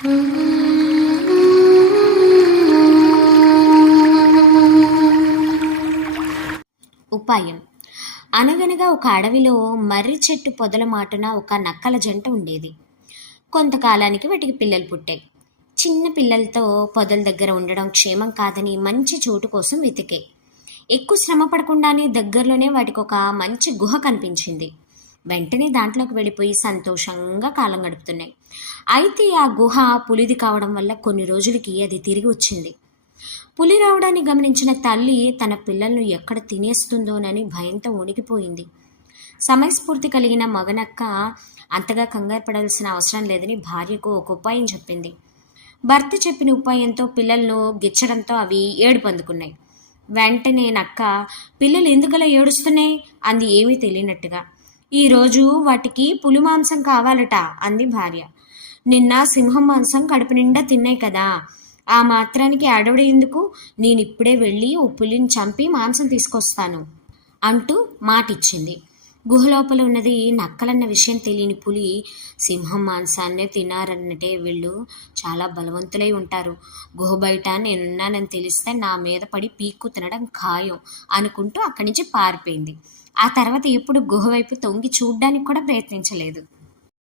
ఉపాయం. అనగనగా ఒక అడవిలో మర్రి చెట్టు పొదల మాటున ఒక నక్కల జంట ఉండేది. కొంతకాలానికి వాటికి పిల్లలు పుట్టాయి. చిన్న పిల్లలతో పొదల దగ్గర ఉండడం క్షేమం కాదని మంచి చోటు కోసం వెతికే. ఎక్కువ శ్రమ పడకుండానే దగ్గరలోనే వాటికి ఒక మంచి గుహ కనిపించింది. వెంటనే దాంట్లోకి వెళ్ళిపోయి సంతోషంగా కాలం గడుపుతున్నాయి. అయితే ఆ గుహ పులిది కావడం వల్ల కొన్ని రోజులకి అది తిరిగి వచ్చింది. పులి రావడాన్ని గమనించిన తల్లి తన పిల్లలను ఎక్కడ తినేస్తుందోనని భయంతో వణికిపోయింది. సమయస్ఫూర్తి కలిగిన మగనక్క అంతగా కంగారు పడాల్సిన అవసరం లేదని భార్యకు ఒక ఉపాయం చెప్పింది. భర్త చెప్పిన ఉపాయంతో పిల్లలను గిచ్చడంతో అవి ఏడు పందుకున్నాయి వెంటనే నక్క పిల్లలు ఎందుకలా ఏడుస్తున్నాయి? అంది ఏమీ తెలియనట్టుగా. ఈరోజు వాటికి పులి మాంసం కావాలట అంది భార్య. నిన్న సింహం మాంసం కడుపు నిండా తిన్నాయి కదా. ఆ మాత్రానికి అడవిడి ఎందుకు? నేను ఇప్పుడే వెళ్ళి ఓ పులిని చంపి మాంసం తీసుకొస్తాను అంటూ మాటిచ్చింది. గుహలోపల ఉన్నది నక్కలన్న విషయం తెలియని పులి సింహం మాంసాన్నే తినారన్నట్టే వీళ్ళు చాలా బలవంతులై ఉంటారు. గుహ బయట నేనున్నానని తెలిస్తే నా మీద పడి పీక్కు తినడం ఖాయం అనుకుంటూ అక్కడి నుంచి పారిపోయింది. ఆ తర్వాత ఎప్పుడు గుహ వైపు తొంగి చూడ్డానికి కూడా ప్రయత్నించలేదు.